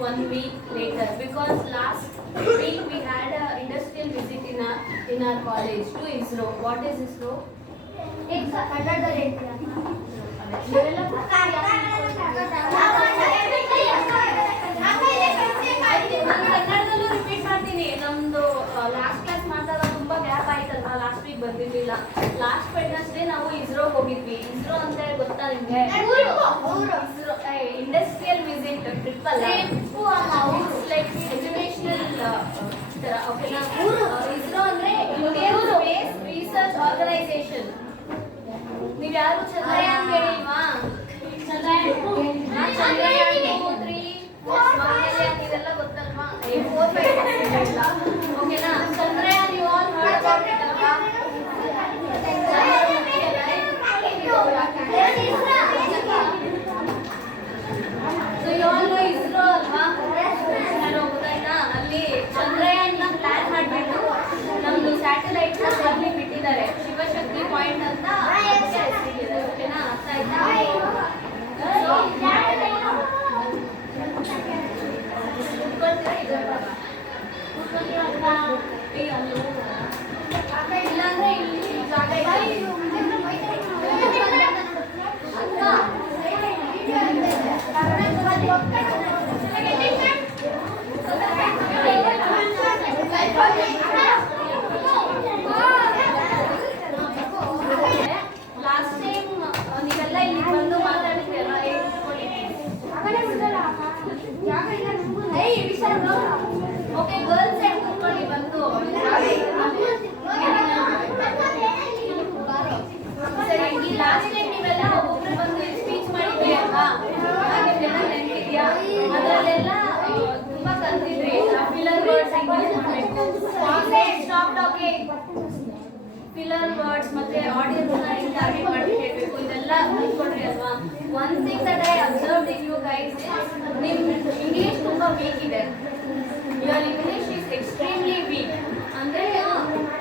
1 week later because last week we had a industrial visit in our college to ISRO. What is ISRO? ಕನ್ನಡದಲ್ಲೂ repeat ಮಾಡ್ತೀನಿ. ನಮ್ದು last class ಮಾತಾಡೋ ತುಂಬಾ gap ಆಯ್ತಲ್ವಾ, last week ಬಂದಿರ್ಲಿಲ್ಲ. Last Wednesday ನಾವು ಇಸ್ರೋ ಹೋಗಿದ್ವಿ. ಇಸ್ರೋ ಅಂತ ಗೊತ್ತಾ ನಿಮ್ಗೆ? ಇಂಡಸ್ಟ್ರಿಯಲ್ ವಿಸಿಟ್ ಟ್ರಿಪ್ ಅಲ್ಲ, ಲೈಕ್ ಎಜುಕೇಶನಲ್ ತರ. ಓಕೆನಾ? ಇಸ್ರೋ ಅಂದ್ರೆ ಇಂಡಿಯನ್ ಸ್ಪೇಸ್ ರಿಸರ್ಚ್ ಆರ್ಗನೈಸೇಷನ್. ನೀವ್ ಯಾರು ಚಂದ್ರಯಾನ್ ಹೇಳಿಲ್ವಾ? ಚಂದ್ರಯಾನ್ 2, 3 ಇದೆಲ್ಲ ಗೊತ್ತಲ್ವಾ? 4, 5 ಓಕೆನಾ? Chandrayaan you all heard about it ಅಲ್ವಾ? So you all know ISRO ಅಲ್ವಾ? ಗೊತ್ತಾಯ್ತಾ? ಅಲ್ಲಿ ಚಂದ್ರಯಾನ್ ನ ಪ್ಲಾನ್ ಮಾಡಿಬಿಟ್ಟು ನಮ್ದು ಸ್ಯಾಟಲೈಟ್ ಅಲ್ಲಿ ಬಿಟ್ಟಿದ್ದಾರೆ. ಶಿವಶಕ್ತಿ ಪಾಯಿಂಟ್ ಅಂತ ಹೆಸರಿದೆ. ಓಕೆನಾ? ಅರ್ಥ ಆಯ್ತಾ? ಇಲ್ಲಾಂದ್ರೆ ಇಲ್ಲಿ ಜಾಗ ಲಾಸ್ಟ್ ಟೈಮ್ ನೀವೆಲ್ಲ ಇಲ್ಲಿ ಬಂದು ಮಾತಾಡಿದ್ರಲ್ಲ, ಓಕೆ ಗರ್ಲ್ಸ್ ಸೈಡ್ ಕೂತ್ಕೊಳ್ಳಿ ಬಂದು. ಸರಿ, ಈ ಲಾಸ್ಟ್ ಟೈಮ್ ನೀವೆಲ್ಲ ಒಬ್ಬೊಬ್ರು ಬಂದು ಸ್ಪೀಚ್ ಮಾಡಿದ್ರಿ ಅಲ್ವಾ? ನಿಮ್ಗೆಲ್ಲ ನೆನಪಿದ್ಯಾ? ಅದರಲ್ಲೆಲ್ಲ ತುಂಬಾ ಕಲ್ತಿದ್ರಿ. ಫಿಲ್ಲರ್ ವರ್ಡ್ಸ್ ಹೆಂಗೆ ಯೂಸ್ ಮಾಡಬೇಕು, ಸ್ಟಾಪ್ ಟಾಕಿಂಗ್, ಫಿಲ್ಲರ್ ವರ್ಡ್ಸ್ ಮತ್ತೆ ಆಡಿಯನ್ಸ್ ನ ಹೆಂಗೆ ಟಾರ್ಗೆಟ್ ಮಾಡಿ ಹೇಳ್ಬೇಕು, ಇದೆಲ್ಲ ಕಲ್ತ್ಕೊಂಡ್ರಿ ಅಲ್ವಾ? One thing that I observed in you guys is ನಿಮ್ ಇಂಗ್ಲಿಷ್ ತುಂಬಾ ವೀಕ್ ಇದೆ. Your English is extremely weak. ಅಂದ್ರೆ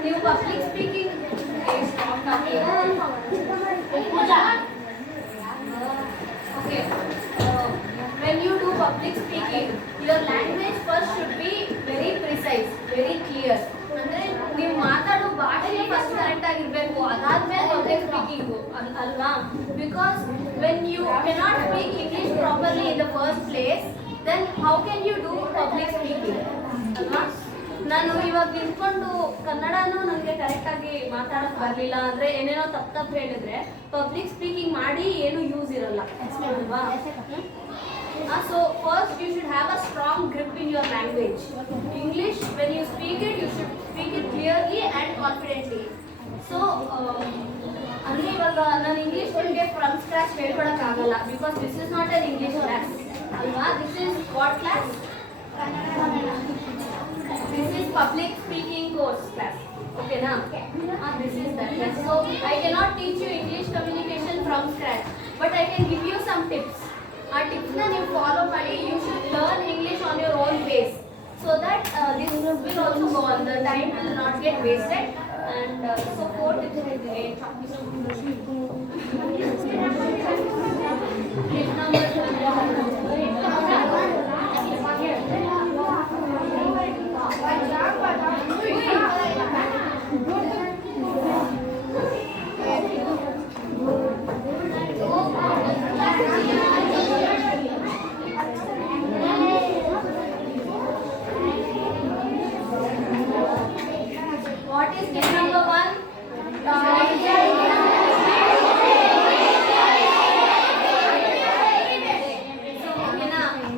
ನೀವು public speaking okay when you do public speaking your language first should be very precise, very clear. ಅಂದ್ರೆ ನೀವು ಮಾತಾಡೋ ಭಾಷೆ first correct ಆಗಿರಬೇಕು, ಅದಾದ್ಮೇಲೆ ಪಬ್ಲಿಕ್ ಸ್ಪೀಕಿಂಗ್ ಅಲ್ವಾ? Because when you cannot speak English properly in the first place then how can you do public speaking ಅಲ್ವಾ? ನಾನು ಇವಾಗ ನಿಂತ್ಕೊಂಡು ಕನ್ನಡನೂ ನನಗೆ ಕರೆಕ್ಟಾಗಿ ಮಾತಾಡೋಕೆ ಬರಲಿಲ್ಲ ಅಂದರೆ ಏನೇನೋ ತಪ್ಪು ಹೇಳಿದ್ರೆ ಪಬ್ಲಿಕ್ ಸ್ಪೀಕಿಂಗ್ ಮಾಡಿ ಏನು ಯೂಸ್ ಇರಲ್ಲ ಅಲ್ವಾ? So first you should have a strong grip in your language. English when you speak it you should speak it clearly and confidently. So ಅಂದರೆ ಇವಾಗ ನಾನು ಇಂಗ್ಲೀಷ್ ನಿಮಗೆ ಫ್ರಮ್ ಸ್ಕ್ರಾಚ್ ಹೇಳ್ಕೊಡೋಕ್ಕಾಗಲ್ಲ because this is not an English class ಅಲ್ವಾ? This is what class? This is public speaking course class. Okay na? This is that class. So I cannot teach you English communication from scratch, but I can give you some tips. Our tips na you follow ಮಾಡಿ. You should learn English on your own pace so that this will also go on. The time will not get wasted. And so 4 tips is great. What is tip number 1?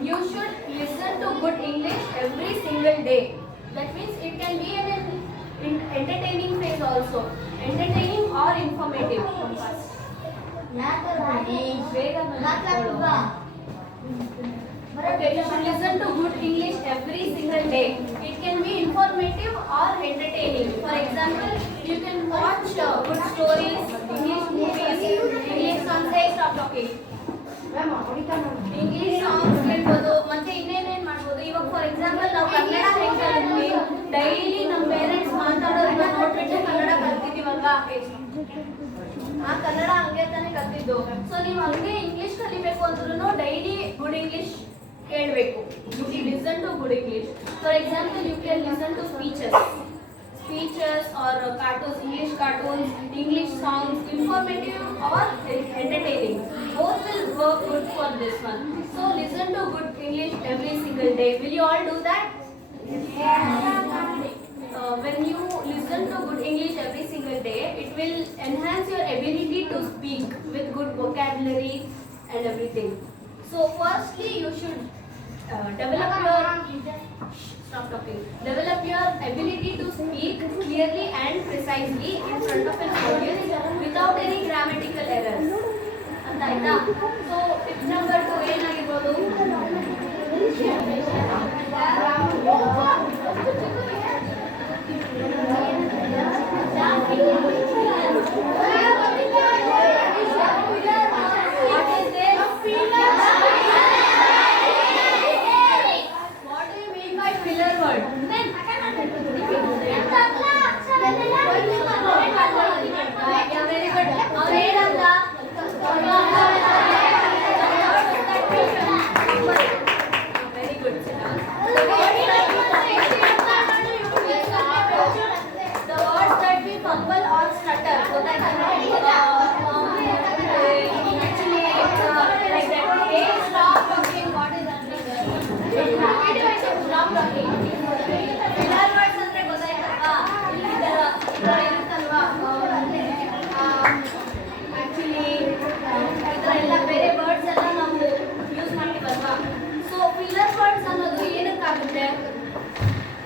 You should listen to good English every single day. That means it can be an entertaining phase also. Entertaining or informative. Okay, you should listen to good English every single day. It can be informative or entertaining. For example, you can watch good stories, English movies, English songs. Hey, stop talking. English songs ಕೇಳ್ಬೋದು. ಮತ್ತೆ ಇನ್ನೇನೇನು ಮಾಡ್ಬೋದು? ಇವಾಗ for example ನಾವು ಕನ್ನಡ ಹೆಂಗೆ ಕಲಿತ್ವಿ, daily ನಮ್ಮ parents ಮಾತಾಡೋದನ್ನ ನೋಡ್ಬಿಟ್ಟು ಕನ್ನಡ ಕಲ್ತಿದ್ದೀವಲ್ವಾ? ಆ ಕನ್ನಡ ಹಂಗೆ ತಾನೇ ಕಲ್ತಿದ್ದು. ಸೊ ನೀವು ಹಂಗೆ ಇಂಗ್ಲಿಷ್ ಕಲಿಬೇಕು ಅಂದ್ರೂ ಡೈಲಿ ಗುಡ್ ಇಂಗ್ಲಿಷ್ ಕೇಳಬೇಕು. You listen to good English. For example, you can listen to speeches or cartoons, English cartoons, English songs, informative or entertaining. Both will work good for this one. So listen to good English every single day. Will you all do that? When you listen to good English every single day, it will enhance your ability to speak with good vocabulary and everything. So firstly, you should develop your ability to speak clearly and precisely in front of an audience without any grammatical errors. ಅಂತ ಆಯ್ತಾ? So tip number 2 ಏನಾಗಿರ್ಬೋದು?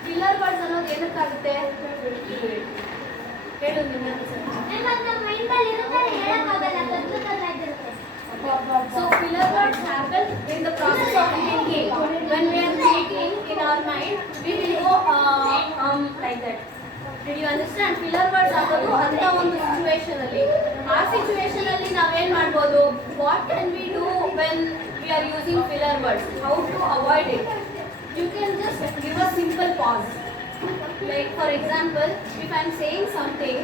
Filler words ಅನ್ನೋದು ಏನಕ್ಕಾಗುತ್ತೆ? ಹೇಳು ನಿನ್ನ. So filler words happen in the process of thinking. When we are thinking in our mind, we will go like that. Did you understand? Filler words ಆಗೋದು ಅಂತ ಒಂದು situation ಅಲ್ಲಿ. ಆ ಸಿಚುವೇಶನ್ ಅಲ್ಲಿ ನಾವೇನ್ ಮಾಡ್ಬೋದು? What can we do when we are using filler words? How to avoid it? You can just give a simple pause. Like for example, if I am saying something,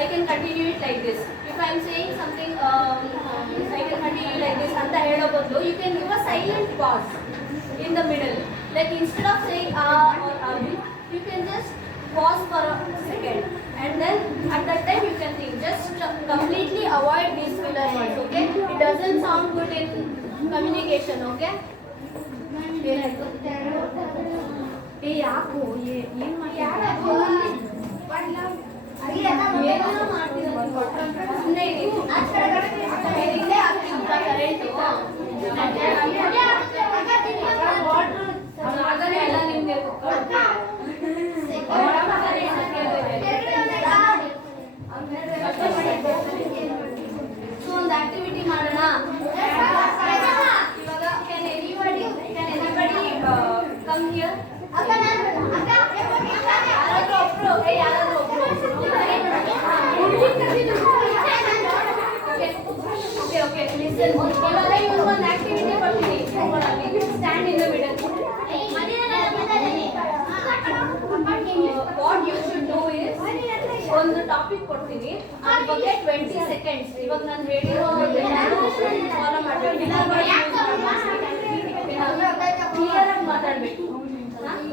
I can continue it like this. If I am saying something, I can continue like this. Anta helo badlu, you can give a silent pause in the middle. Like instead of saying or you can just pause for a second, and then at that time you can think. Just completely avoid these filler words. Okay? It doesn't sound good in communication. Okay? ಯಾಕೋ ಏನು ಒಂದು activity ಮಾಡೋಣ ಇವಾಗ. Can anybody come here? Okay, listen. ಇವಾಗ ಇವ್ರು ಒಂದು activity ಕೊಡ್ತೀನಿ. Stand in the middle. What you should do is ಒಂದು ಟಾಪಿಕ್ ಕೊಡ್ತೀನಿ, ಅದ್ರ ಬಗ್ಗೆ 20 ಸೆಕೆಂಡ್ಸ್ ಇವಾಗ ನಾನು ಹೇಳಿರೋ ಫಾಲೋ ಮಾಡಬೇಕು. ಕ್ಲಿಯರ್ ಆಗಿ ಮಾತಾಡಬೇಕು.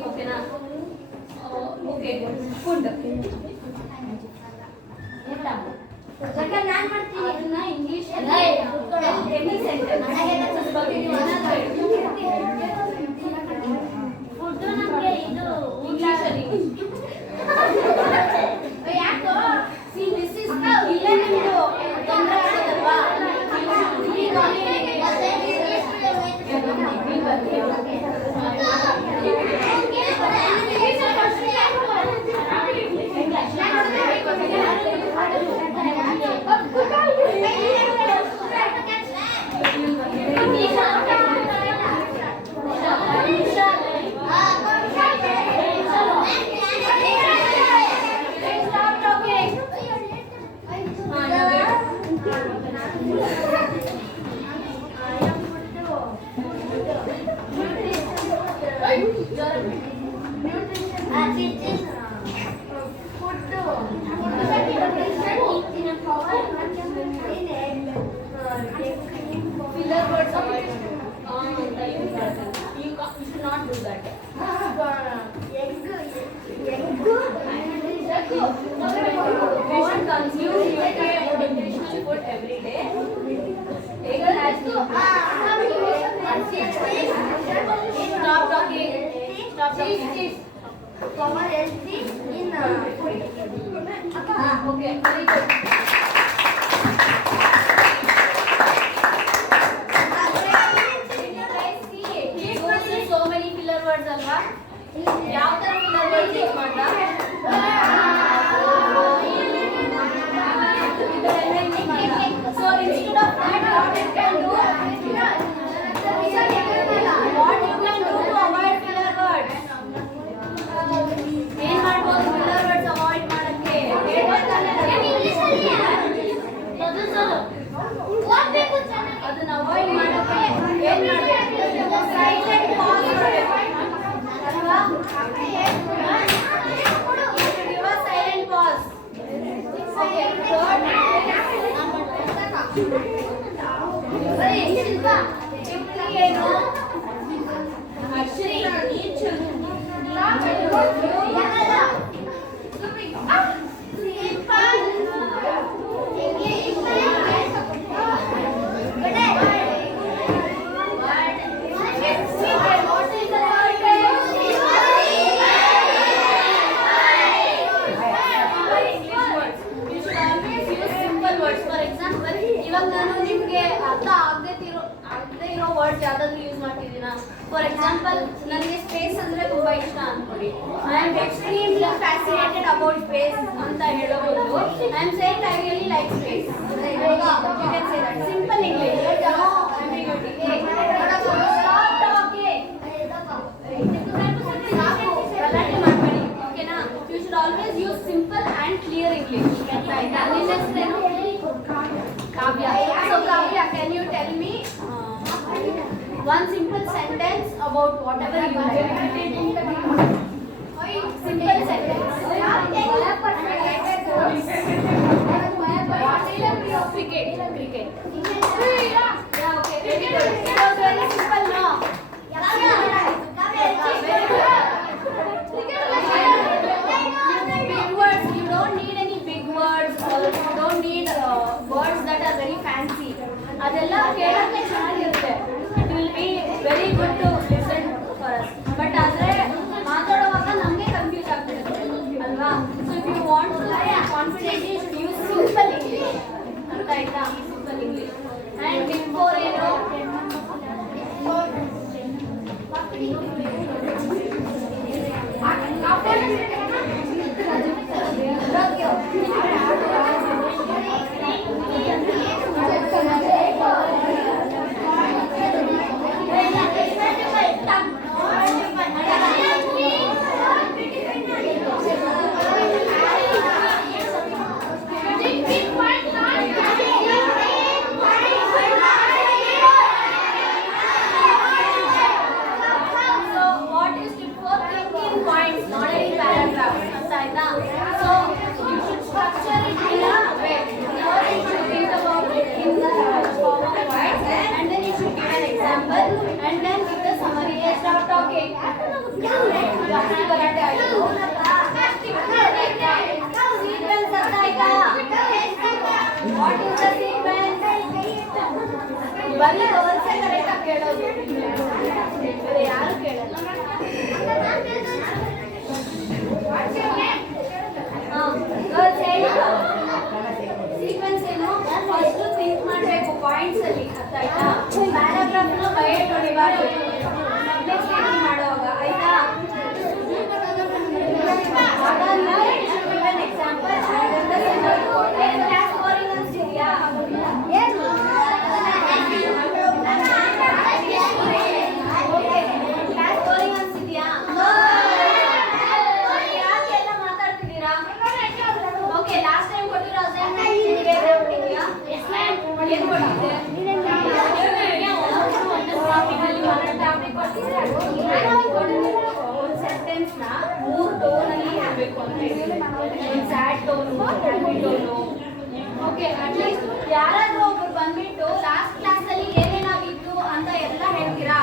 ಓಕೆನಾ? ಓಕೆ. ಫುಡ್ ನಾನು ಮಾಡ್ತೀನಿ ಅದನ್ನ ಇಂಗ್ಲಿಷ್ ಎನಿ ಸೆಂಟೆನ್ಸ್ ಬಗ್ಗೆ ನೀವು ಫುಡ್ ನಮಗೆ ಇದು ಇಂಗ್ಲಿಷಲ್ಲಿ ಯಾಕೋ ಸಿ ದಿಸ್ ಇಸ್ ಇಲ್ಲ ನಿಮ್ಮದು ತೊಂದರೆ ಆಗೋದಲ್ವಾ? Filler words avoid. We should consume nutritional food every day. Eagle has to stop talking. Stop talking. Cover healthy in food. Okay, very good. So many filler words alva. ಯಾವ ತರ filler words use ಮಾಡ್ತಾ? So instead of that, what you can do? What you can do to avoid filler words? ಏನ್ ಮಾಡ್ಬೋದು filler words avoid ಮಾಡಕ್ಕೆ? ಅದನ್ನ avoid ಮಾಡಕ್ಕೆ ಏನ್ ಮಾಡ್ಬೇಕು? ಸೈಲೆಂಟ್ ಪಾಸ್ ಅಲ್ವಾ? give a silent pause. Okay, third. ಏನು? ಅಶ್ರಿ ಇವಾಗ ನಾನು ನಿಮಗೆ ಅರ್ಥ ಆಗದೆ ಇರೋ ವರ್ಡ್ಸ್ ಯಾವ್ದಾದ್ರು ಯೂಸ್ ಮಾಡ್ತಿದ್ದೀನ. ಫಾರ್ ಎಕ್ಸಾಂಪಲ್ ನನಗೆ ಸ್ಪೇಸ್ ಅಂದ್ರೆ ತುಂಬಾ ಇಷ್ಟ ಅನ್ಕೊಳ್ಳಿ. I am extremely fascinated about space ಅಂತ ಹೇಳಬಹುದು. I am saying I really like space. You can say that simple English. No ambiguity. Stop talking. ಸಾಕು ಗಲಾಟೆ ಮಾಡಬೇಡಿ. ಓಕೆನಾ? You should always use simple and clear English. ಆಯ್ತಾ? ನಿನ್ನ ಹೆಸರೇನು? Kavya. So Kavya, can you tell me one simple sentence about whatever you like? Simple sentence. Cricket. Cricket. Yeah, okay. Very good. It was very simple, no? Big words. You don't need any big words, or you don't need words that are very fancy. ಅದೆಲ್ಲ ಕೇಳಕ್ಕೆ ಚೆನ್ನಾಗಿರುತ್ತೆ. It will be very good to listen for us. But ಆದ್ರೆ ಮಾತಾಡುವಾಗ ನಮಗೆ confuse ಆಗ್ತಿರುತ್ತೆ ಅಲ್ವಾ? So if you want to have confidence, you should use simple English. ಅರ್ಥ ಆಯ್ತಾ? Simple English. And before ಏನು? And then give the summary. Stop talking. Sequence ಅರ್ಥ ಆಯ್ತಾ? What is the sequence? ಬರೀ ಗರ್ಲ್ಸೇ ಕರೆಕ್ಟ್ ಆಗಿ ಕೇಳೋದು, ಬೇರೆ ಯಾರು ಕೇಳಲ್ಲ. ಗರ್ಲ್ಸ್ ಹೇಳಿ ಸೀಕ್ವೆನ್ಸ್ ಏನು? ಫಸ್ಟ್ ಥಿಂಕ್ ಮಾಡಬೇಕು ಪಾಯಿಂಟ್ಸ್ ಅಲ್ಲಿ. ಅರ್ಥ ಆಯ್ತಾ? ಪ್ಯಾರಾಗ್ರಾಫ್ ಬೈಟ್ ಹೊಡಿಬಾರ್ದು ನೆಕ್ಸ್ಟ್ ಥಿಂಕ್ ಮಾಡುವಾಗ. ಆಯ್ತಾ? ಅದಾದ್ಮೇಲೆ ಎಕ್ಸಾಂಪಲ್ ಕ್ಲಾಸ್ ಬೋರಿಂಗ್ ಅನ್ಸಿದ್ಯಾ? ಕ್ಲಾಸ್ ಬೋರಿಂಗ್ ಅನ್ಸಿದ್ಯಾ? ಯಾಕೆಲ್ಲ ಮಾತಾಡ್ತಿದ್ದೀರಾ? ಓಕೆ, ಲಾಸ್ಟ್ ಟೈಮ್ ಕೊಟ್ಟಿರೋ ಅಸೈನ್ಮೆಂಟ್ ಕೊಟ್ಟಿದ್ಯಾ? ಏನು ಕೊಟ್ಟಿದ್ದೆ? ಒಂದು ಸೆಂಟೆನ್ಸ್ ನ 3 ಟೋನ್ ಅಲ್ಲಿ ಹೇಳ್ಬೇಕು ಅಂತ ಹೇಳಿದ್ರೆ, sad tone, happy tone. Okay, at least ಯಾರಾದ್ರೂ ಒಬ್ರು ಬಂದ್ಬಿಟ್ಟು ಲಾಸ್ಟ್ ಕ್ಲಾಸ್ ಅಲ್ಲಿ ಏನೇನಾಗಿತ್ತು ಅಂತ ಎಲ್ಲ ಹೇಳ್ತೀರಾ?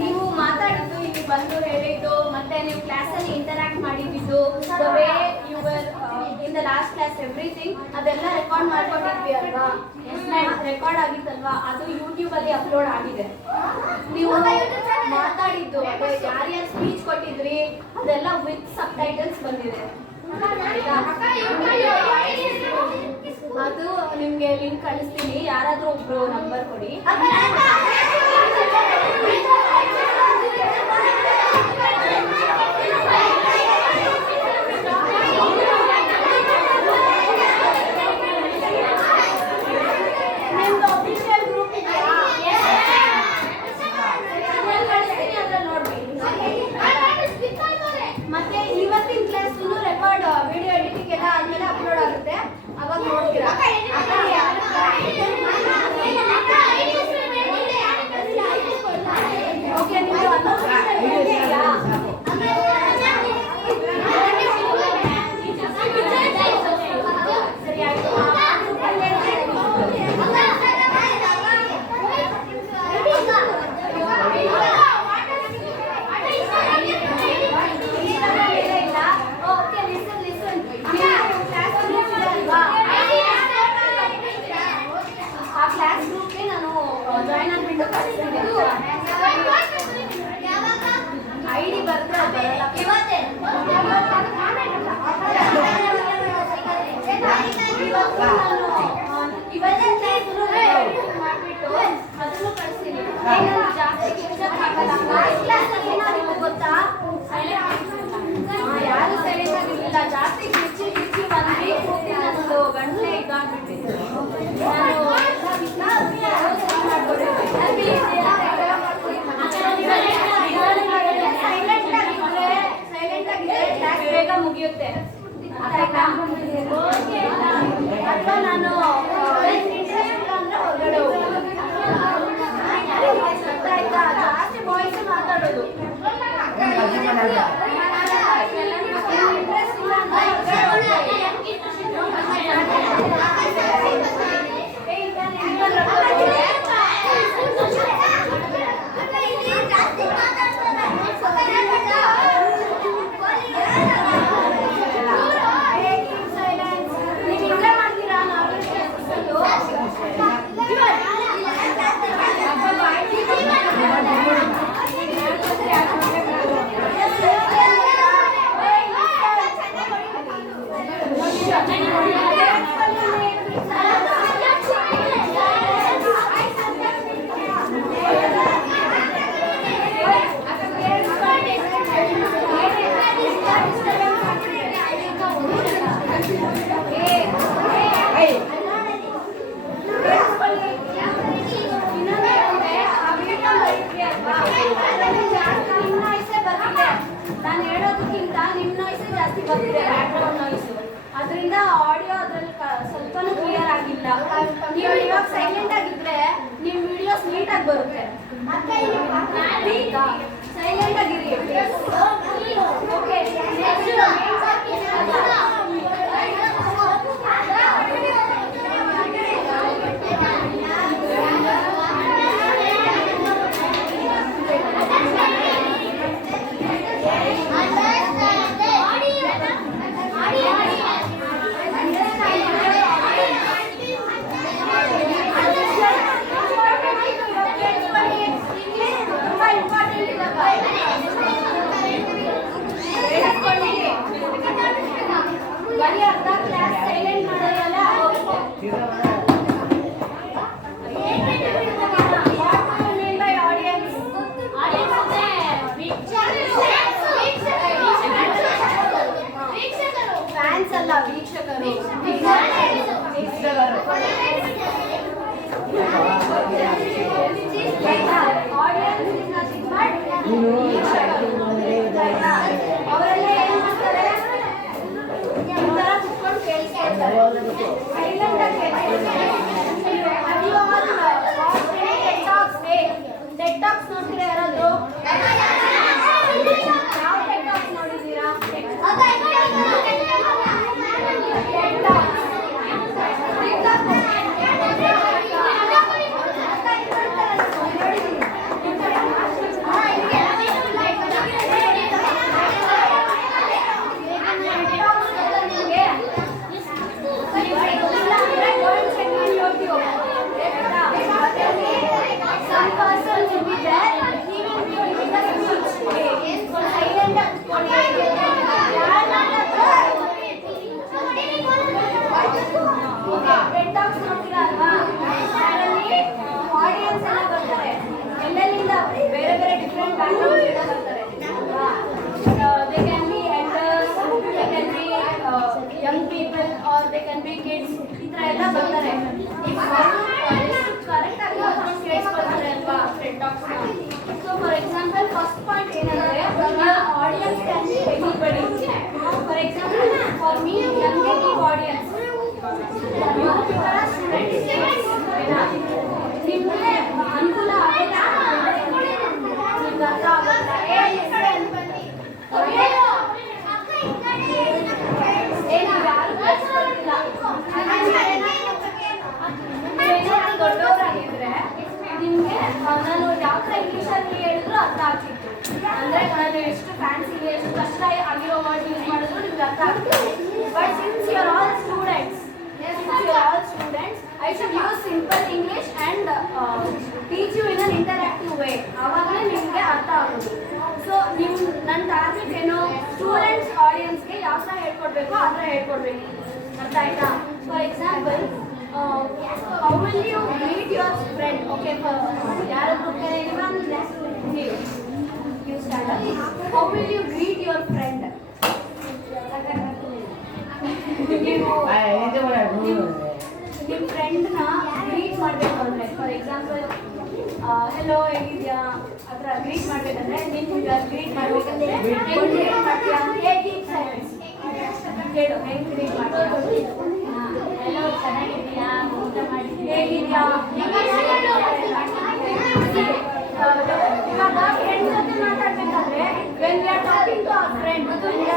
ನೀವು ಮಾತಾಡಿದ್ದು ಇಲ್ಲಿ ಬಂದು ಹೇಳಿದ್ದು ಮತ್ತೆ ನೀವು ಕ್ಲಾಸಲ್ಲಿ ಇಂಟರಾಕ್ಟ್ ಮಾಡಿದ್ದು the way you were in the last class everything ಅದೆಲ್ಲ ರೆಕಾರ್ಡ್ ಮಾಡ್ಕೊಂಡಿದ್ವಿ ಅಲ್ವಾ, ರೆಕಾರ್ಡ್ ಆಗಿತ್ತಲ್ವಾ, ಅದು ಯೂಟ್ಯೂಬಲ್ಲಿ ಅಪ್ಲೋಡ್ ಆಗಿದೆ. ನೀವು ಮಾತಾಡಿದ್ದು ಯಾರ್ಯಾರು ಸ್ಪೀಚ್ ಕೊಟ್ಟಿದ್ರಿ ಅದೆಲ್ಲ ವಿತ್ ಸಬ್ ಟೈಟಲ್ಸ್ ಬಂದಿದೆ. ಅದು ನಿಮ್ಗೆ ಲಿಂಕ್ ಕಳಿಸ್ತೀನಿ, ಯಾರಾದ್ರೂ ಒಬ್ರು ನಂಬರ್ ಕೊಡಿ. ನಿಮ್ದು ಅಫಿಷಿಯಲ್ ಗ್ರೂಪ್ ಇದೆಯಾ? ಕಳಿಸ್ತೀನಿ, ಅದ್ರಲ್ಲಿ ನೋಡ್ಬಿಡಿ. ಮತ್ತೆ ಇವತ್ತಿನ ಕ್ಲಾಸ್ ರೆಕಾರ್ಡ್ ವಿಡಿಯೋ ಎಡಿಟಿಂಗ್ ಎಲ್ಲ ಆದ್ಮೇಲೆ ಅಪ್ಲೋಡ್ ಆಗುತ್ತೆ, ಅವಾಗ ನೋಡ್ತೀರಾ. ಓಕೆ, ನಿಮ್ದು ಸರಿ ಆಯ್ತು. ಆ ಕ್ಲಾಸ್ ಗ್ರೂಪ್ಗೆ ನಾನು ಜಾಯ್ನ್ ಆಗ್ಬಿಟ್ಟು ಐ ಡಿ ಬರುತ್ತೆ, ಮಾಡ್ಬಿಟ್ಟು ಅದನ್ನು ಕಳಿಸ್ತೀನಿ. ಜಾಸ್ತಿ ಗೊತ್ತಾ, ಯಾರು ಸೈಲೆಂಟ್ ಆಗಿರ್ಲಿಲ್ಲ, ಜಾಸ್ತಿ ಕಿಚ್ಚಿ ಕಿಚ್ಚಿ ಬಂದು ಕೂತಿ ನನ್ನದು ಗಂಟೆ ಇದಾಗ್ಬಿಟ್ಟಿದೆ. ಸೈಲೆಂಟ್ ಆಗಿದ್ರೆ ಕ್ಲಾಸ್ ಬೇಗ ಮುಗಿಯುತ್ತೆ. ಅಥವಾ ನಾನು ಇಂಟ್ರೆಸ್ಟ್ ಇಲ್ಲ ಅಂದ್ರೆ ಹೊರಗಡೆ ಹೋಗ್ತೀನಿ. ಆಯ್ತಾ? ಜಾಸ್ತಿ ಬಾಯ್ಸ್ ಮಾತಾಡೋದು. ಇಂಟ್ರೆಸ್ಟ್ ಇಲ್ಲ ನಾನು ಹೇಳೋದಕ್ಕಿಂತ ನಿಮ್ಮ ನಾಯ್ಸೇ ಜಾಸ್ತಿ ಬರ್ತಿದೆ, ಬ್ಯಾಕ್ಗ್ರೌಂಡ್ ನಾಯ್ಸು. ಅದರಿಂದ ಆಡಿಯೋ ಅದರಲ್ಲಿ ಸ್ವಲ್ಪನೂ ಕ್ಲಿಯರ್ ಆಗಿಲ್ಲ. ನೀವು ಇವಾಗ ಸೈಲೆಂಟ್ ಆಗಿದ್ರೆ ನಿಮ್ಮ ವಿಡಿಯೋಸ್ ನೀಟಾಗಿ ಬರುತ್ತೆ. ಸೈಲೆಂಟ್ ಆಗಿರಿ. ಓಕೆ, ತುಂಬಾ ಇಂಪಾರ್ಟೆಂಟ್ ಇದೆ. ಬರ್ತಾರೆ ಕರೆಕ್ಟ್ ಆಗಿ ಕೇಳಿಸ್ಕೊಳ್ತಾರೆ ಅಲ್ವಾ. So for example first point ಏನಂದ್ರೆ audience can be anybody. For example for me ನನಗೆ ನೀವು ಆಡಿಯನ್ಸ್, ನಿಮಗೆ ಅನುಕೂಲ ಆಗುತ್ತೆ, ನಿಮ್ಗೆ ಅರ್ಥ ಆಗುತ್ತೆ. ದೊಡ್ಡವರಾಗಿದ್ರೆ ನಿಮ್ಗೆ ನಾನು ಯಾವ ಥರ ಇಂಗ್ಲೀಷಲ್ಲಿ ಹೇಳಿದ್ರು ಅರ್ಥ ಆಗ್ತಿತ್ತು. ಅಂದ್ರೆ ನಾನು ಎಷ್ಟು ಫ್ಯಾನ್ಸಿ ಎಷ್ಟು ಕಷ್ಟ ಆಗಿರೋ ವರ್ಡ್ ಯೂಸ್ ಮಾಡಿದ್ರು ನಿಮ್ಗೆ ಅರ್ಥ ಆಗ್ತಿತ್ತು. But since you are all students, I should use simple English and teach you in an interactive way. ಆವಾಗಲೇ ನಿಮಗೆ ಅರ್ಥ ಆಗೋದು. ಸೊ ನನ್ನ ಟಾರ್ಗೆಟ್ ಏನು, ಸ್ಟೂಡೆಂಟ್ಸ್ ಆಡಿಯನ್ಸ್ಗೆ ಯಾವ ಥರ ಹೇಳ್ಕೊಡ್ಬೇಕು ಆ ಥರ ಹೇಳ್ಕೊಡ್ಬೇಕು. ಅರ್ಥ ಆಯ್ತಾ? For example how will you greet your friend? Okay, ಯಾರು group you stand up. How will you greet your friend? ನಿಮ್ಮ ಫ್ರೆಂಡ್ನ ಗ್ರೀಟ್ ಮಾಡಬೇಕು ಅಂದರೆ ಫಾರ್ ಎಕ್ಸಾಂಪಲ್ ಹೆಲೋ ಹೇಗಿದ್ಯಾ ಆ ಥರ ಗ್ರೀಟ್ ಮಾಡಬೇಕಂದ್ರೆ ನಿಮ್ಗೆ ಗ್ರೀಟ್ ಮಾಡಬೇಕಂದ್ರೆ ಹೆಂಗೆ ಗ್ರೀಟ್ ಮಾಡ್ತೀಯಾ, ಹೇಗೆ ಸೈಲೆನ್ಸ್ ಹೇಳು, ಹೆಂಗೆ ಗ್ರೀಟ್ ಮಾಡ್ತೀಯಾ? ಹೆಲೋ ಚೆನ್ನಾಗಿದ್ದೀಯಾ, ಊಟ ಮಾಡಿದ್ಯಾ, ಹೇಗಿದ್ಯಾ? ಇವಾಗ ಫ್ರೆಂಡ್ ಜೊತೆ ಮಾತಾಡ್ಬೇಕಾದ್ರೆ when we are talking to our friend but ಈಗ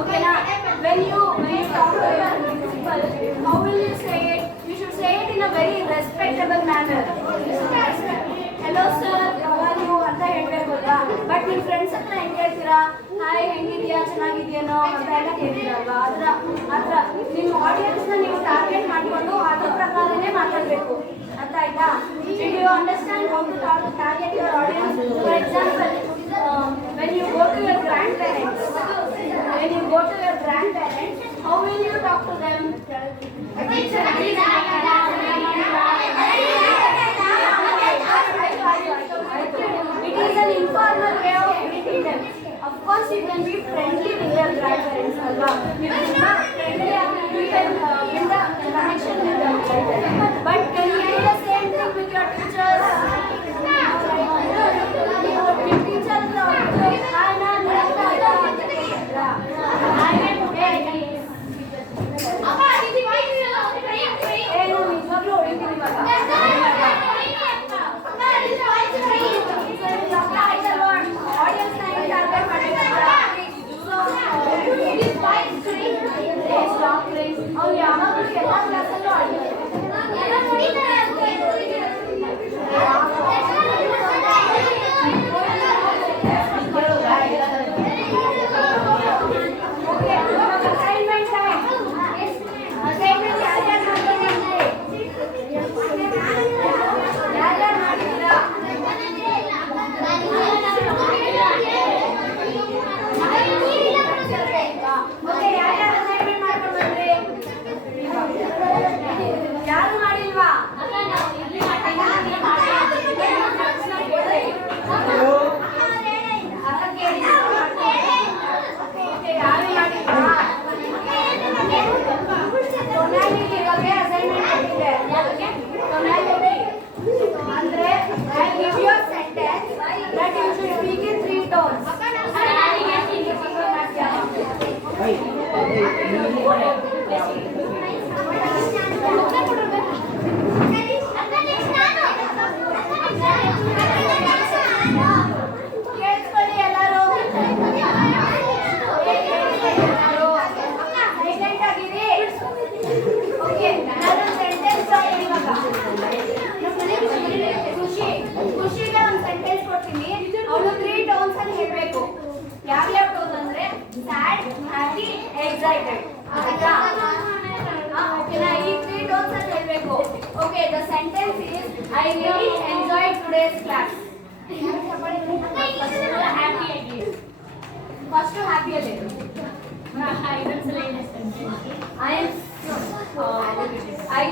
ಓಕೆನಾ? when you talk to your principal, how will you say it? You should say it in a very respectable manner. Hello sir, how are you ಅಂತ ಹೇಳ್ಬೇಕು ಅಲ್ವಾ. But ನಿಮ್ಮ friends ಹತ್ರ ಹೆಂಗೆ ಹೇಳ್ತೀರಾ, hi ಹೆಂಗಿದ್ಯಾ ಚೆನ್ನಾಗಿದ್ಯೇನೋ ಅಂತ ಎಲ್ಲ ಹೇಳ್ತೀರಲ್ವಾ. ಅದ್ರ ನಿಮ್ಮ ಆಡಿಯನ್ಸ್ನ ನೀವು ಟಾರ್ಗೆಟ್ ಮಾಡಿಕೊಂಡು ಅದ್ರ ಪ್ರಕಾರನೇ ಮಾತಾಡಬೇಕು. ಅರ್ಥ ಆಯ್ತಾ? Did you understand how to target your audience? For example, when you go to your grandparents, how will you talk to them? It is an informal way of greeting them. Of course, you can be friendly with your grandparents, alva. You can be friendly and you can build a connection with them. But can you do the same thing with your teachers? Your teacher audience I really enjoyed today's class. First happy again. I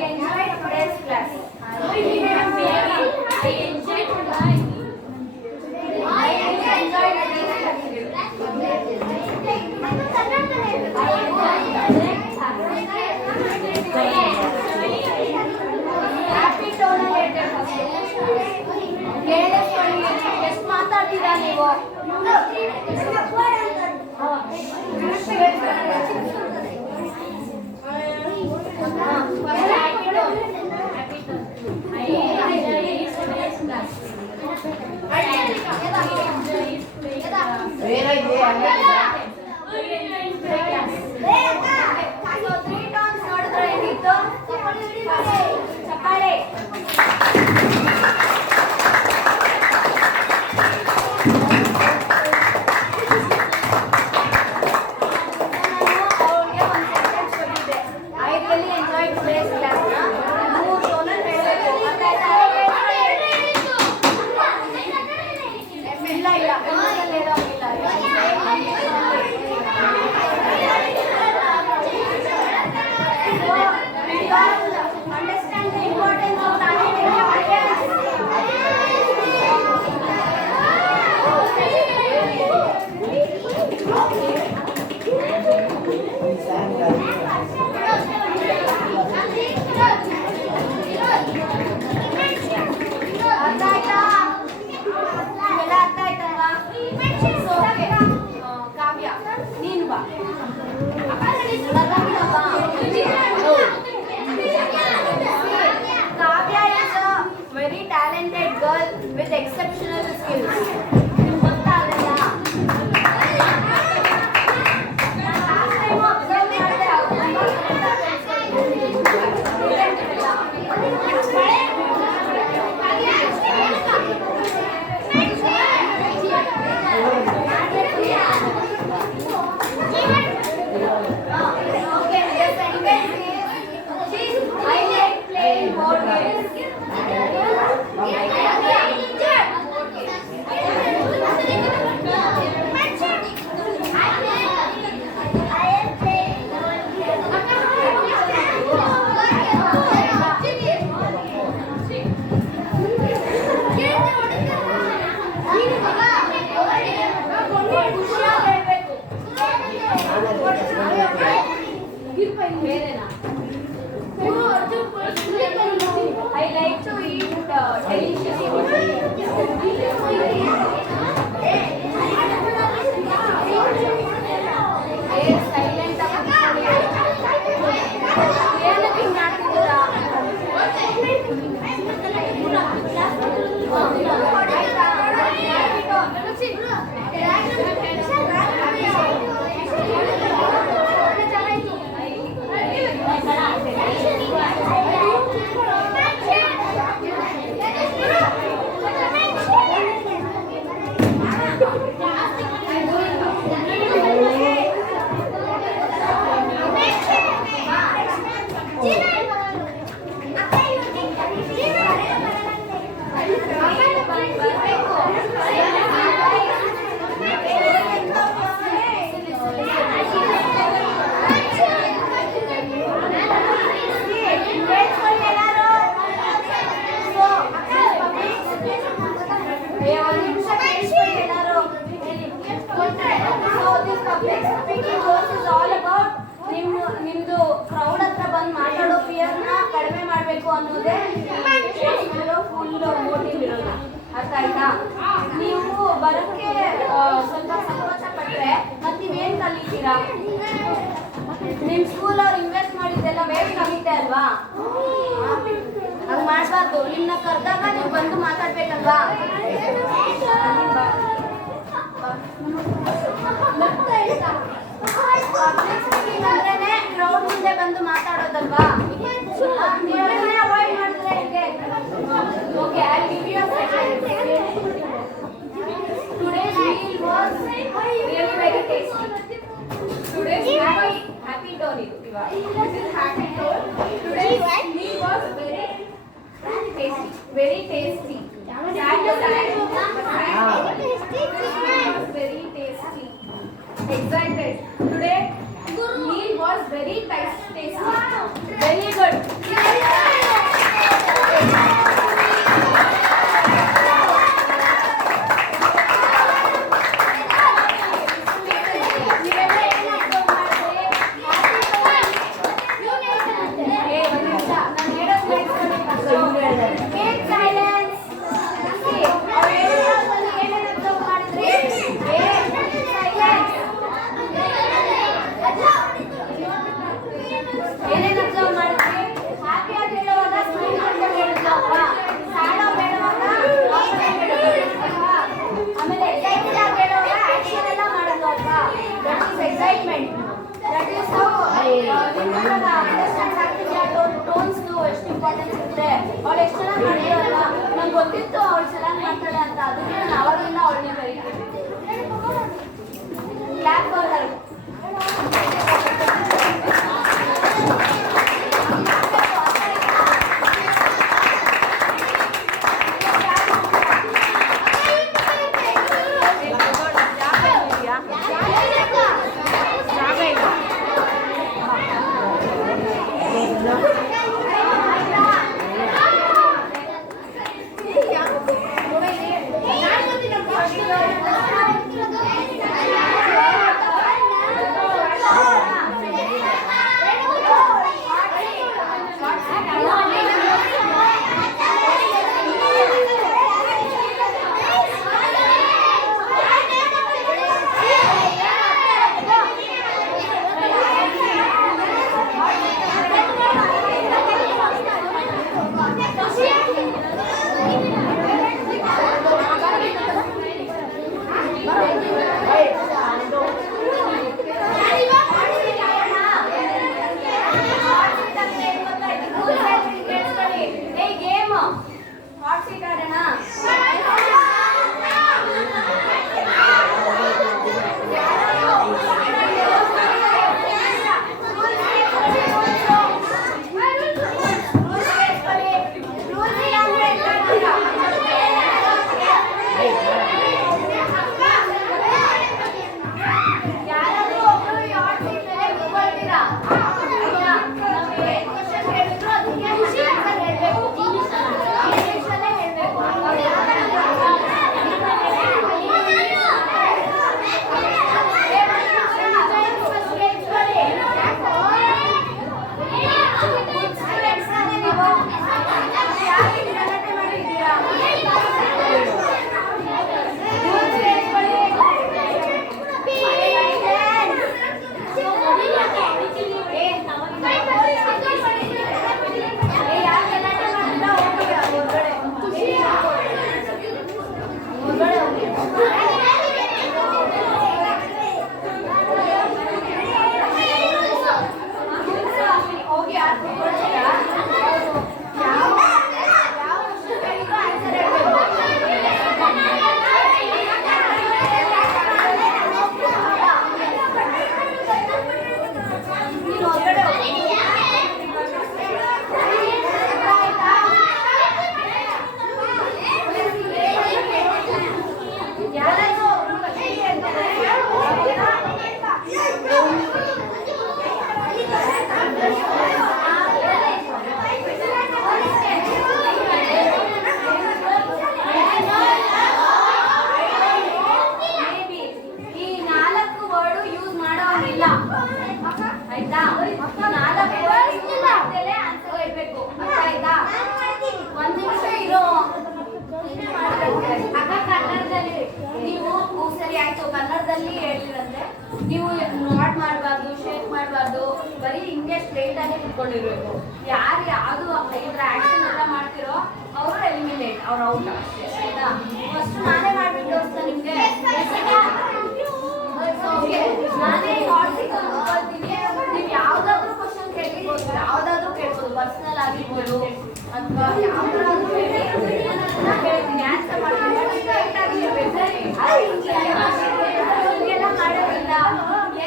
enjoyed today's class. I enjoyed happy tonal ಎಷ್ಟು ಮಾತಾಡ್ತೀರಾ ನೀವು? ಚಪ್ಪಾಳೆ. With exceptional skills. I like to eat delicious food. Silent ನಿಮ್ದು crowd ಹತ್ರ ಬಂದು ಮಾತಾಡೋ ಫಿಯರ್ನ ಕಡಿಮೆ ಮಾಡಬೇಕು ಅನ್ನೋದೇ ಫುಲ್ ಮೋಟಿವ್ ಇರೋದು. ಅರ್ಥ ಆಯ್ತಾ? ನೀವು ಬರೋಕ್ಕೆ ಸ್ವಲ್ಪ ಸಂಕೋಚ ಪಟ್ಟರೆ ಮತ್ತೆ ನೀವೇನು ಕಲಿತೀರಾ? ನಿಮ್ಮ ಸ್ಕೂಲವ್ರು ಇನ್ವೆಸ್ಟ್ ಮಾಡಿದ್ದೆಲ್ಲ ವೇಸ್ಟ್ ಆಗುತ್ತೆ ಅಲ್ವಾ? ಹಂಗೆ ಮಾಡಬಾರ್ದು. ನಿಮ್ಮನ್ನ ಕರೆದಾಗ ನೀವು ಬಂದು ಮಾತಾಡ್ಬೇಕಲ್ವಾ? ಅಂದ್ರೇನೆ ಕ್ರೌಡ್ ಮುಂದೆ ಬಂದು ಮಾತಾಡೋದಲ್ವಾ? ಅವಾಯ್ಡ್ ಮಾಡಿದ್ರೆ ಹೇಗೆ? Okay, I give you a second. Today's meal was really very tasty. Today's happy tone ಇದು ಇವಾಗ. This is happy tone. Today's meal was very tasty. Very tasty. excited. Today, meal was very tasty. Very good. ನೀವೆಲ್ಲ ಏನ್ observe ಮಾಡಿದ್ರಿ? ಏ, ಒಂದ್ ನಿಮಿಷ. ನಾನ್ ಹೇಳೋದ್ ಕೇಳಿಸ್ಕೊಳ್ಬೇಕು. Keep silence. See, ಅವ್ರು ಹೇಳಿರೋದ್ರಲ್ಲಿ ಏನೇನ್ observe ಮಾಡಿದ್ರಿ? ಏ, silence. ಏನೇನ್ ಅಬ್ಸರ್ವ್ ಮಾಡಿದ್ರಿ? ಹ್ಯಾಪಿ ಆಗಿ ಹೇಳುವಾಗ ಸ್ಮೈಲ್ ಮಾಡ್ಕೊಂಡು ಹೇಳಿದ್ರಲ್ವಾ? ಸ್ಯಾಡ್ ಆಗಿ ಹೇಳುವಾಗ ಆಮೇಲೆ ಎಕ್ಸೈಟೆಡ್ ಆಗಿ ಹೇಳುವಾಗ ಆಕ್ಷನ್ ಎಲ್ಲ ಮಾಡಿದ್ರಲ್ವಾ? That is excitement. That is how ನಿಮ್ಗೆ ಅಂಡರ್ಸ್ಟ್ಯಾಂಡ್ ಆಗ್ತಿದೆ. ಟೋನ್ಸ್ ಎಷ್ಟು ಇಂಪಾರ್ಟೆನ್ಸ್ ಇರುತ್ತೆ. ಅವಳು ಎಷ್ಟು ಚೆನ್ನಾಗಿ ಮಾಡಿದ್ರಲ್ವಾ? ನಂಗೆ ಗೊತ್ತಿತ್ತು ಅವಳು ಚೆನ್ನಾಗಿ ಮಾಡ್ತಾಳೆ ಅಂತ. ಅದಕ್ಕೆ ನಾನು ಅವಾಗಿಂದ ಅವಳನ್ನೇ ಬರೀತೀನಿ. Clap for her. ಆಯ್ತಾ? ನಾಲ್ಕು ಆನ್ಸರ್ ಹೇಳ್ಬೇಕು. ಅರ್ಥ ಆಯ್ತಾ? ಒಂದ್ ನಿಮಿಷ ಇರೋ. ಅಕ್ಕ ಕನ್ನಡದಲ್ಲಿ ನೀವು ಸರಿ ಆಯ್ತು. ಕನ್ನಡದಲ್ಲಿ ಹೇಳಿರಂದ್ರೆ ನೀವು ನೋಟ್ ಮಾಡಬಾರ್ದು, ಶೇಕ್ ಮಾಡಬಾರ್ದು, ಬರೀ ಹಿಂಗೆ ಸ್ಟ್ರೈಟ್ ಆಗಿ ಕುತ್ಕೊಂಡಿರ್ಬೇಕು. ಯಾರು ಯಾವುದು ಇದ್ರ ಆಕ್ಷನ್ ಎಲ್ಲ ಮಾಡ್ತಿರೋ ಅವರು ಎಲಿಮಿನೇಟ್, ಅವ್ರು ಔಟ್ ಅಷ್ಟೇ. ಆಯ್ತಾ? ಫಸ್ಟ್ ನಾನೇ ಮಾಡ್ಬಿಟ್ಟು ತೋರಿಸ್ತಾ ನಿಮ್ಗೆ. ನಾನೇ ನೋಡ್ತೀನಿ. ನೀವು ಯಾವ್ದಾದ್ರು ಕ್ವಶನ್ ಕೇಳ್ಬೋದು, ಯಾವ್ದಾದ್ರು ಕೇಳ್ಬೋದು, ಪರ್ಸನಲ್ ಆಗಿರ್ಬೋದು ಅಥವಾ ಯಾವ್ದಾದ್ರು ಹೇಳ್ತೀನಿ, ಆನ್ಸರ್ ಮಾಡ್ತೀನಿ. ಸ್ಟ್ರೈಟ್ ಆಗಿರ್ಬೇಕು. ಹಿಂಗೆಲ್ಲ ಮಾಡೋದಿಲ್ಲ.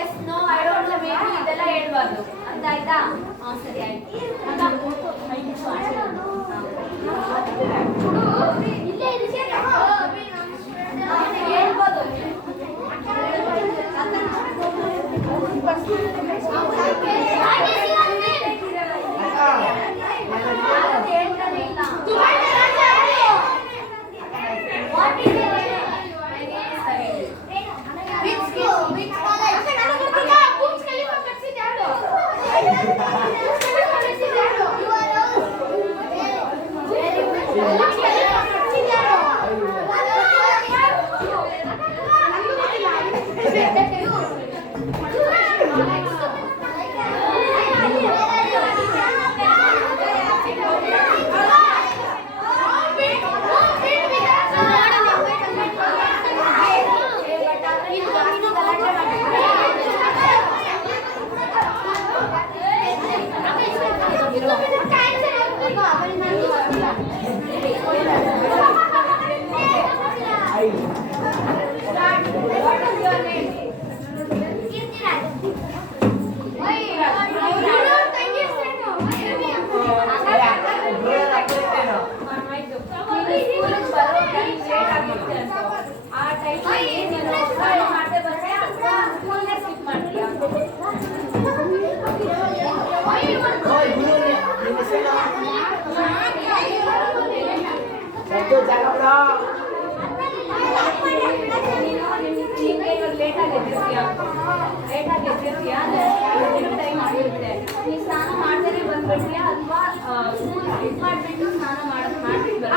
Yes, no, I don't know, maybe ಇದೆಲ್ಲ ಹೇಳ್ಬಾರ್ದು. ಅಂತ ಆಯ್ತಾ? ಸರಿ ಆಯ್ತು. ಹೇಳ್ಬೋದು. ಆ ಟೈಮಲ್ಲಿ ನೀನು ಸ್ನಾನ ಮಾಡದೆ ಬಂದ್ರೆ ಸ್ಕೂಲ್ನೇ ಸ್ಕಿಪ್ ಮಾಡ್ತೀಯ. ಲೇಟಾಗಿ ಎದ್ದಿರ್ತೀಯ ಟೈಮ್ ಆಗಿರುತ್ತೆ. ನೀನು ಸ್ನಾನ ಮಾಡ್ದೇನೆ ಬಂದ್ಬಿಡ್ತೀಯ ಅಥವಾ ಸ್ಕೂಲ್ ಸ್ಕಿಪ್ ಮಾಡಿಬಿಟ್ಟು ಸ್ನಾನ ಮಾಡ್ಬಿಟ್ಟು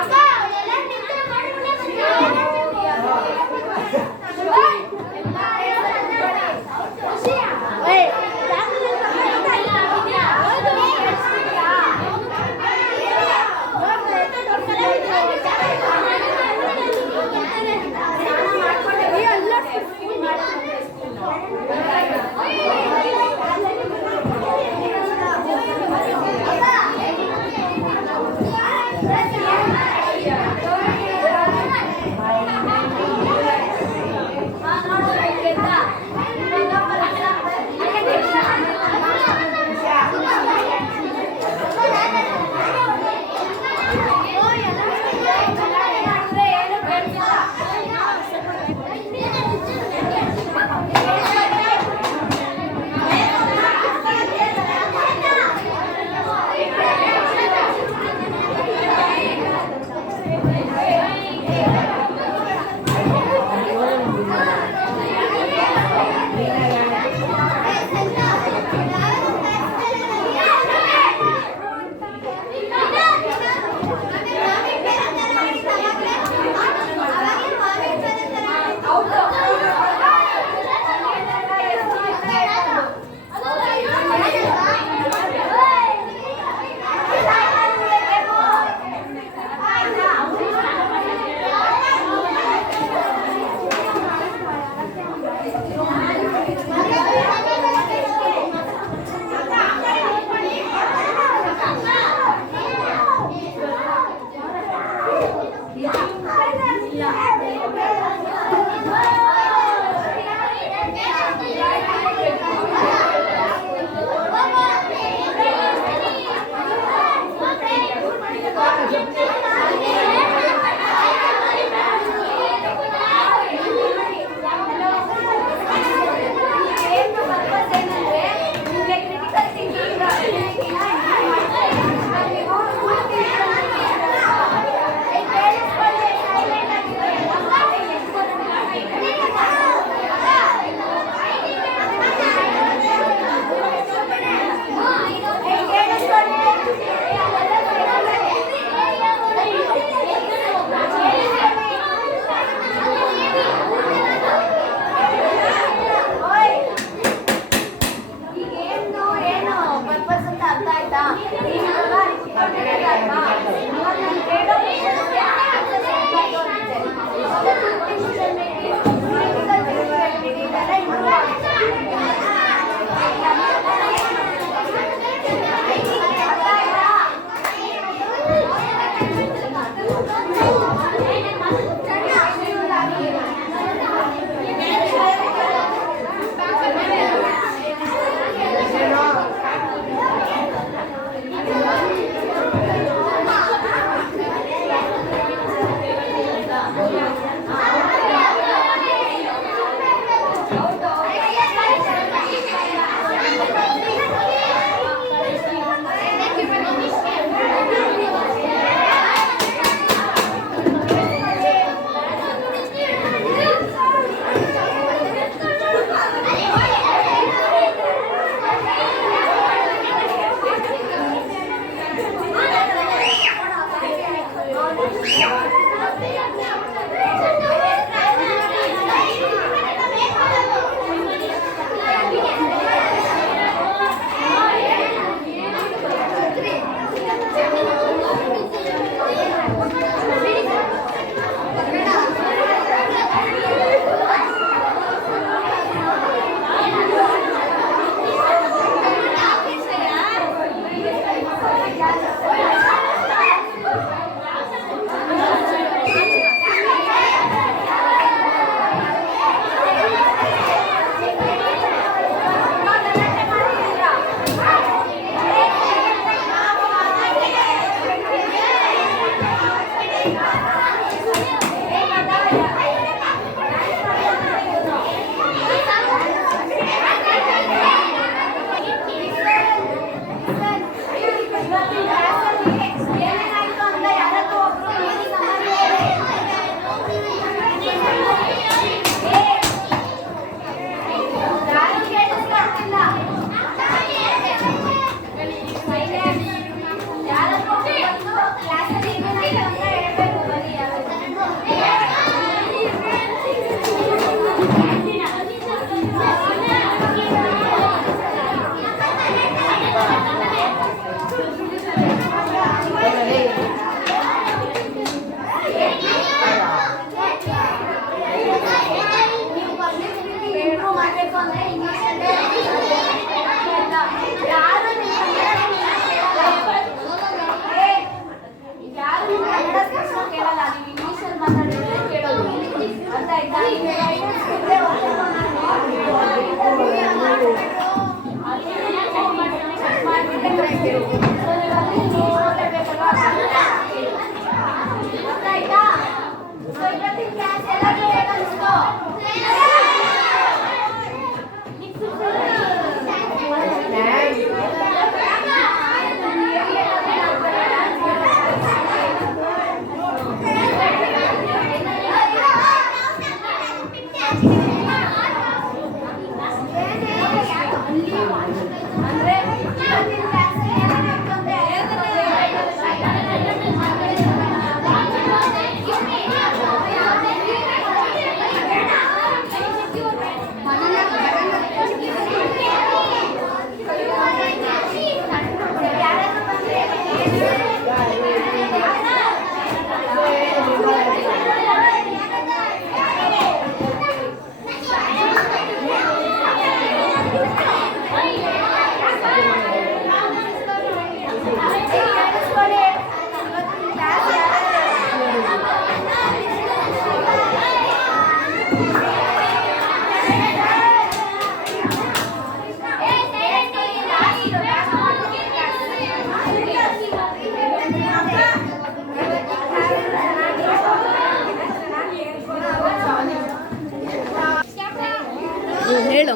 ಹೇಳು.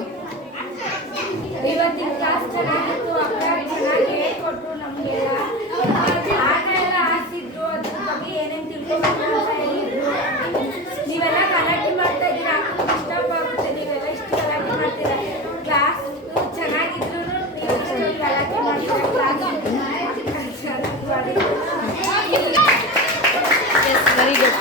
ಇವತ್ತಿನ ಕ್ಲಾಸ್ ಚೆನ್ನಾಗಿತ್ತು. ಅಕ್ಕ ಚೆನ್ನಾಗಿ ಹೇಳ್ಕೊಟ್ರು ನಮಗೆ. ಆಟ ಎಲ್ಲ ಆಡ್ತಿದ್ರು, ಅದ್ರ ಬಗ್ಗೆ ಏನೇನು ತಿಳ್ಕೊಬೇಕು ಅಂತ ಹೇಳಿದ್ರು. ನೀವೆಲ್ಲ ಗಲಾಟೆ ಮಾಡ್ತಾ ಇದ್ದೀರಾ, ಇಷ್ಟವಾಗುತ್ತೆ. ನೀವೆಲ್ಲ ಇಷ್ಟು ಗಲಾಟೆ ಮಾಡ್ತೀರಾ. ಕ್ಲಾಸ್ ಚೆನ್ನಾಗಿದ್ರು ನೀವು ಇಷ್ಟು ಗಲಾಟೆ ಮಾಡ್ತೀರಾ. Class yes, very good.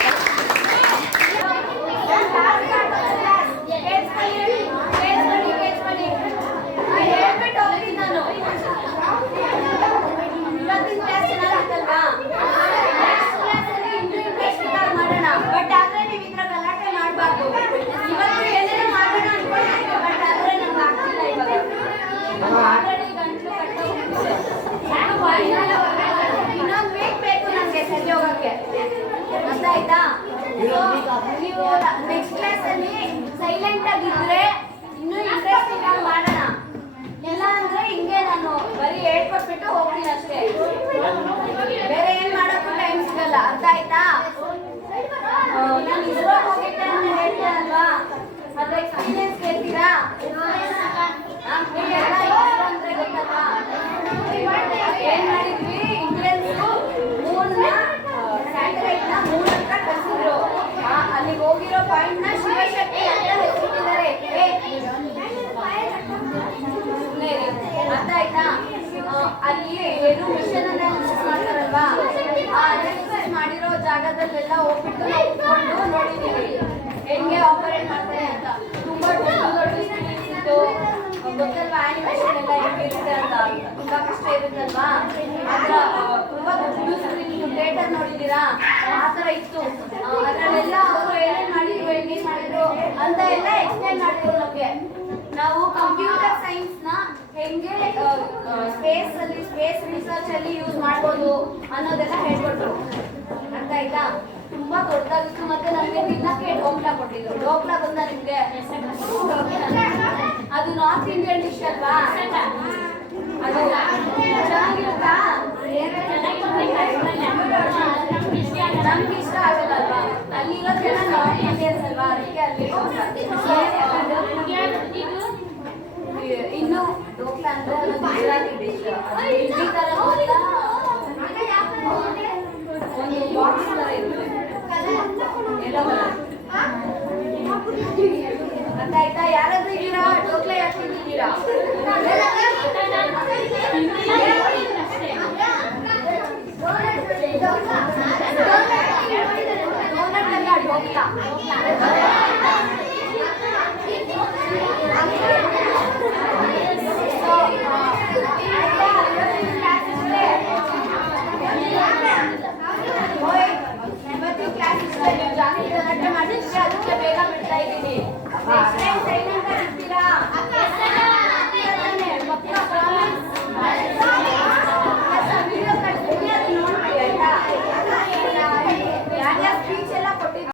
ಇನ್ನೊಂದು ವೀಕ್ ಬೇಕು ನಮಗೆ ಸರಿ ಹೋಗಕ್ಕೆ, ಅರ್ಥ ಆಯ್ತಾ? ನೀವು ನೆಕ್ಸ್ಟ್ ಕ್ಲಾಸ್ ಅಲ್ಲಿ ಸೈಲೆಂಟ್ ಆಗಿದ್ರೆ ಇನ್ನೂ ಇಂಟ್ರೆಸ್ಟಿಂಗ್ ಆಗಿ ಮಾಡೋಣ. ಇಲ್ಲ ಅಂದ್ರೆ ಹಿಂಗೆ ನಾನು ಬರೀ ಹೇಳ್ಕೊಟ್ಬಿಟ್ಟು ಹೋಗ್ತೀನಿ ಅಷ್ಟೇ, ಬೇರೆ ಏನ್ ಮಾಡೋಕ್ಕೂ ಟೈಮ್ ಸಿಗಲ್ಲ. ಅರ್ಥ ಆಯ್ತಾ? ನಾನು ಇದ್ರೊಳಗೆ ಹೋಗಿದ್ದೆ ಅಂತ ಹೇಳ್ತೀನಲ್ವಾ, ಅದ್ರ ಎಕ್ಸ್ಪೀರಿಯನ್ಸ್ ಕೇಳ್ತೀರಾ? ನೀವೆಲ್ಲ ಇದ್ರು ಅಂದ್ರೆ ಗೊತ್ತಲ್ವಾ? ಏನ್ ಮಾಡಿದ್ವಿ, ಇಂಟ್ರೆನ್ಸ್ ಮೂರ್ನ ಸ್ಯಾಟಲೈಟ್ ನ ಮೂರ್ ಹತ್ರ ಕಳ್ಸಿದ್ರು. ಅಲ್ಲಿಗೆ ಹೋಗಿರೋ ಪಾಯಿಂಟ್ ನ ಶಿವಶಕ್ತಿ ಅಂತ ಹೆಸರಿಟ್ಟಿದ್ದಾರೆ. ಅರ್ಥ ಆಯ್ತಾ? ಅಲ್ಲಿ ಏನು ಮಿಷನ್ ಅನಾಲಿಸಿಸ್ ಮಾಡ್ತಾರಲ್ವಾ, ಆ ಅನಾಲಿಸಿಸ್ ಮಾಡಿರೋ ಜಾಗದಲ್ಲೆಲ್ಲ ಹೋಗ್ಬಿಟ್ಟು ನಾವು ನೋಡಿದೀವಿ ಹೆಂಗೆ ಆಪರೇಟ್ ಮಾಡ್ತಾರೆ ಅಂತ. ತುಂಬಾ ದೊಡ್ಡ ಸ್ಕ್ರೀನ್ಸ್ ಇತ್ತು, ಗೊತ್ತಲ್ವಾ? ಆನಿಮೇಷನ್ ಎಲ್ಲ ಹೆಂಗಿರುತ್ತೆ ಅಂತ ತುಂಬಾ ಕಷ್ಟ ಇರುತ್ತಲ್ವಾ? ಅದ್ರ ತುಂಬಾ ದೊಡ್ಡ ಸ್ಕ್ರೀನ್ ಥಿಯೇಟರ್ ನೋಡಿದೀರಾ? ಆ ಥರ ಇತ್ತು. ಅದರಲ್ಲೆಲ್ಲ ಅವರು ಏನೇನ್ ಮಾಡಿದ್ರು, ಹೆಂಗೇನ್ ಮಾಡಿದ್ರು ಅಂತ ಎಲ್ಲ ಎಕ್ಸ್ಪ್ಲೇನ್ ಮಾಡಿದ್ರು ನಮಗೆ. ನಾವು ಕಂಪ್ಯೂಟರ್ ಸೈನ್ಸ್ ನ ಹೆಂಗೆ ಸ್ಪೇಸ್ ರಿಸರ್ಚ್ ಅಲ್ಲಿ ಯೂಸ್ ಮಾಡ್ಬೋದು ಅನ್ನೋದೆಲ್ಲ ಹೇಳ್ಕೊಟ್ರು. ಅರ್ಥ ಆಯ್ತಾ? ತುಂಬಾ ದೊಡ್ಡದಾಗಿತ್ತು. ಮತ್ತೆ ನಮ್ಗೆ ತಿನ್ನಕ್ಕೆ ಡೋಕ್ಲಾ ಕೊಟ್ಟಿದ್ರು. ಡೋಕ್ಲಾ ಬಂದ ನಿಮ್ಗೆ? ಅದು ನಾರ್ತ್ ಇಂಡಿಯನ್ ಡಿಶ್ ಅಲ್ವಾ? ಅದು ಚೆನ್ನಾಗಿರುತ್ತಾ? ನಮ್ಗೆ ಇಷ್ಟ ಆಗಲ್ಲಲ್ವಾ? ಅಲ್ಲಿರೋದೆಲ್ಲ ನಾರ್ತ್ ಇಂಡಿಯನ್ಸ್ ಅಲ್ವಾ, ಅದಕ್ಕೆ ಅಲ್ಲಿ ಇನ್ನು ಡೋಕ್ಲಾ ಅಂದ್ರೆ ಅದು ಗುಜರಾತಿ ಡಿಶ್. ಇಡ್ಲಿ ತರ ಒಂದು ಬಾಕ್ಸ್ ತರ ಇರುತ್ತೆ, ಎಲ್ಲ ಅರ್ಥ ಆಯ್ತಾ? ಯಾರಾದ್ರೂ ಇದ್ದೀರಾ ಡೋಕ್ಲಾ ಯಾಕೆ ತಿಂದಿದ್ದೀರಾ? ಡೋನಟ್ ಅಲ್ಲ, ಡೋಕ್ಲಾ.